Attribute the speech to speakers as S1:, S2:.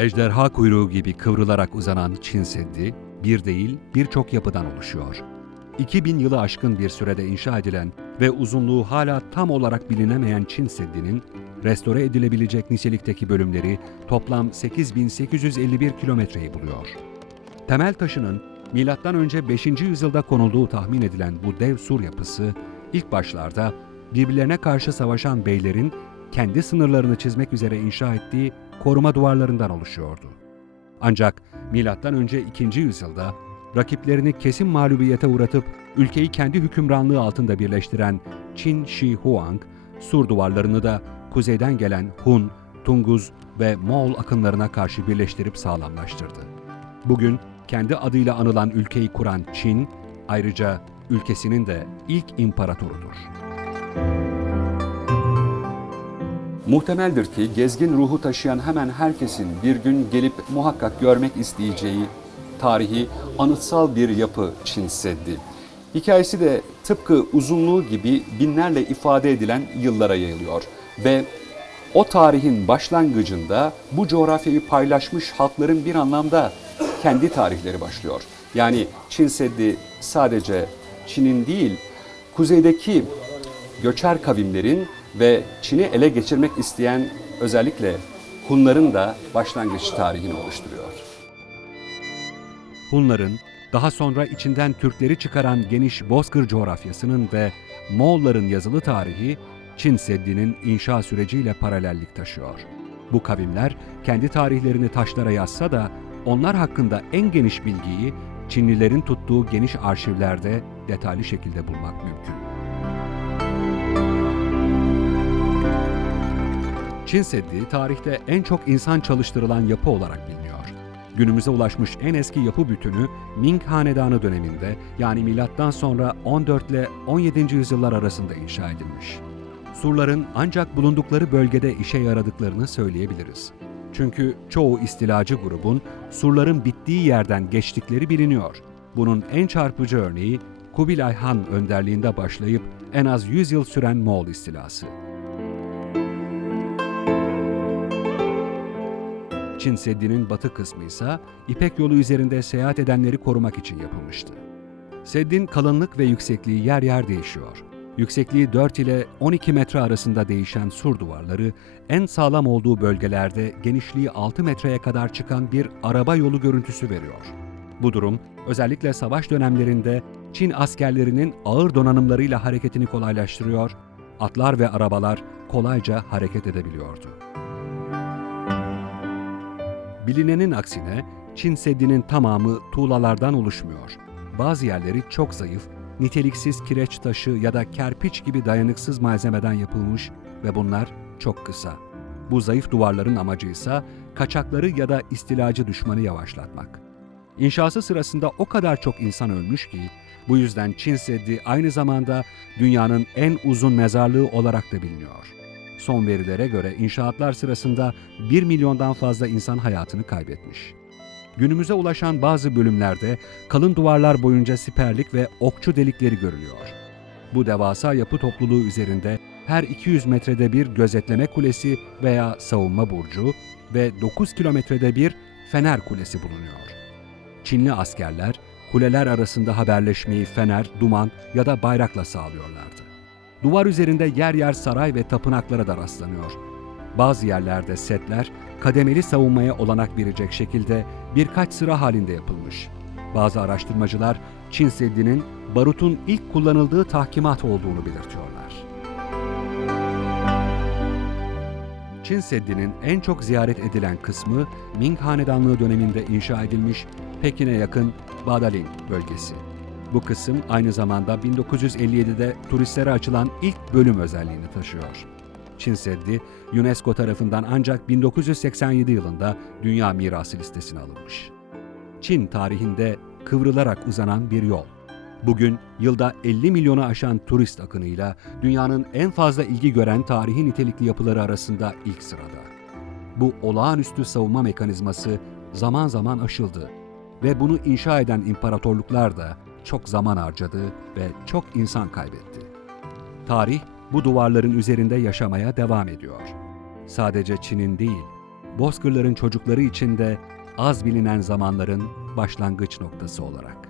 S1: Ejderha kuyruğu gibi kıvrılarak uzanan Çin Seddi, bir değil birçok yapıdan oluşuyor. 2000 yılı aşkın bir sürede inşa edilen ve uzunluğu hala tam olarak bilinemeyen Çin Seddi'nin restore edilebilecek nitelikteki bölümleri toplam 8851 kilometreyi buluyor. Temel taşının M.Ö. 5. yüzyılda konulduğu tahmin edilen bu dev sur yapısı ilk başlarda birbirlerine karşı savaşan beylerin kendi sınırlarını çizmek üzere inşa ettiği koruma duvarlarından oluşuyordu. Ancak M.Ö. 2. yüzyılda rakiplerini kesin mağlubiyete uğratıp ülkeyi kendi hükümranlığı altında birleştiren Qin Shi Huang, sur duvarlarını da kuzeyden gelen Hun, Tunguz ve Moğol akınlarına karşı birleştirip sağlamlaştırdı. Bugün kendi adıyla anılan ülkeyi kuran Çin, ayrıca ülkesinin de ilk imparatorudur. Muhtemeldir ki gezgin ruhu taşıyan hemen herkesin bir gün gelip muhakkak görmek isteyeceği tarihi anıtsal bir yapı Çin Seddi. Hikayesi de tıpkı uzunluğu gibi binlerle ifade edilen yıllara yayılıyor ve o tarihin başlangıcında bu coğrafyayı paylaşmış halkların bir anlamda kendi tarihleri başlıyor. Yani Çin Seddi sadece Çin'in değil, kuzeydeki göçer kavimlerin ve Çin'i ele geçirmek isteyen özellikle Hunların da başlangıç tarihini oluşturuyor. Hunların, daha sonra içinden Türkleri çıkaran geniş Bozkır coğrafyasının ve Moğolların yazılı tarihi, Çin Seddi'nin inşa süreciyle paralellik taşıyor. Bu kavimler kendi tarihlerini taşlara yazsa da onlar hakkında en geniş bilgiyi Çinlilerin tuttuğu geniş arşivlerde detaylı şekilde bulmak mümkün. Çin Seddi tarihte en çok insan çalıştırılan yapı olarak biliniyor. Günümüze ulaşmış en eski yapı bütünü Ming Hanedanı döneminde yani milattan sonra 14 ile 17. yüzyıllar arasında inşa edilmiş. Surların ancak bulundukları bölgede işe yaradıklarını söyleyebiliriz. Çünkü çoğu istilacı grubun surların bittiği yerden geçtikleri biliniyor. Bunun en çarpıcı örneği Kubilay Han önderliğinde başlayıp en az 100 yıl süren Moğol istilası. Çin Seddi'nin batı kısmı ise İpek yolu üzerinde seyahat edenleri korumak için yapılmıştı. Seddin kalınlık ve yüksekliği yer yer değişiyor. Yüksekliği 4 ile 12 metre arasında değişen sur duvarları en sağlam olduğu bölgelerde genişliği 6 metreye kadar çıkan bir araba yolu görüntüsü veriyor. Bu durum özellikle savaş dönemlerinde Çin askerlerinin ağır donanımlarıyla hareketini kolaylaştırıyor, atlar ve arabalar kolayca hareket edebiliyordu. Bilinenin aksine Çin Seddi'nin tamamı tuğlalardan oluşmuyor. Bazı yerleri çok zayıf, niteliksiz kireç taşı ya da kerpiç gibi dayanıksız malzemeden yapılmış ve bunlar çok kısa. Bu zayıf duvarların amacı ise kaçakları ya da istilacı düşmanı yavaşlatmak. İnşası sırasında o kadar çok insan ölmüş ki bu yüzden Çin Seddi aynı zamanda dünyanın en uzun mezarlığı olarak da biliniyor. Son verilere göre inşaatlar sırasında 1 milyondan fazla insan hayatını kaybetmiş. Günümüze ulaşan bazı bölümlerde kalın duvarlar boyunca siperlik ve okçu delikleri görülüyor. Bu devasa yapı topluluğu üzerinde her 200 metrede bir gözetleme kulesi veya savunma burcu ve 9 kilometrede bir fener kulesi bulunuyor. Çinli askerler kuleler arasında haberleşmeyi fener, duman ya da bayrakla sağlıyorlardı. Duvar üzerinde yer yer saray ve tapınaklara da rastlanıyor. Bazı yerlerde setler kademeli savunmaya olanak verecek şekilde birkaç sıra halinde yapılmış. Bazı araştırmacılar Çin Seddi'nin barutun ilk kullanıldığı tahkimat olduğunu belirtiyorlar. Çin Seddi'nin en çok ziyaret edilen kısmı Ming Hanedanlığı döneminde inşa edilmiş Pekin'e yakın Badaling bölgesi. Bu kısım aynı zamanda 1957'de turistlere açılan ilk bölüm özelliğini taşıyor. Çin Seddi, UNESCO tarafından ancak 1987 yılında Dünya Mirası listesine alınmış. Çin tarihinde kıvrılarak uzanan bir yol. Bugün yılda 50 milyonu aşan turist akınıyla dünyanın en fazla ilgi gören tarihi nitelikli yapıları arasında ilk sırada. Bu olağanüstü savunma mekanizması zaman zaman aşıldı ve bunu inşa eden imparatorluklar da çok zaman harcadı ve çok insan kaybetti. Tarih bu duvarların üzerinde yaşamaya devam ediyor. Sadece Çin'in değil, Bozkırların çocukları için de az bilinen zamanların başlangıç noktası olarak.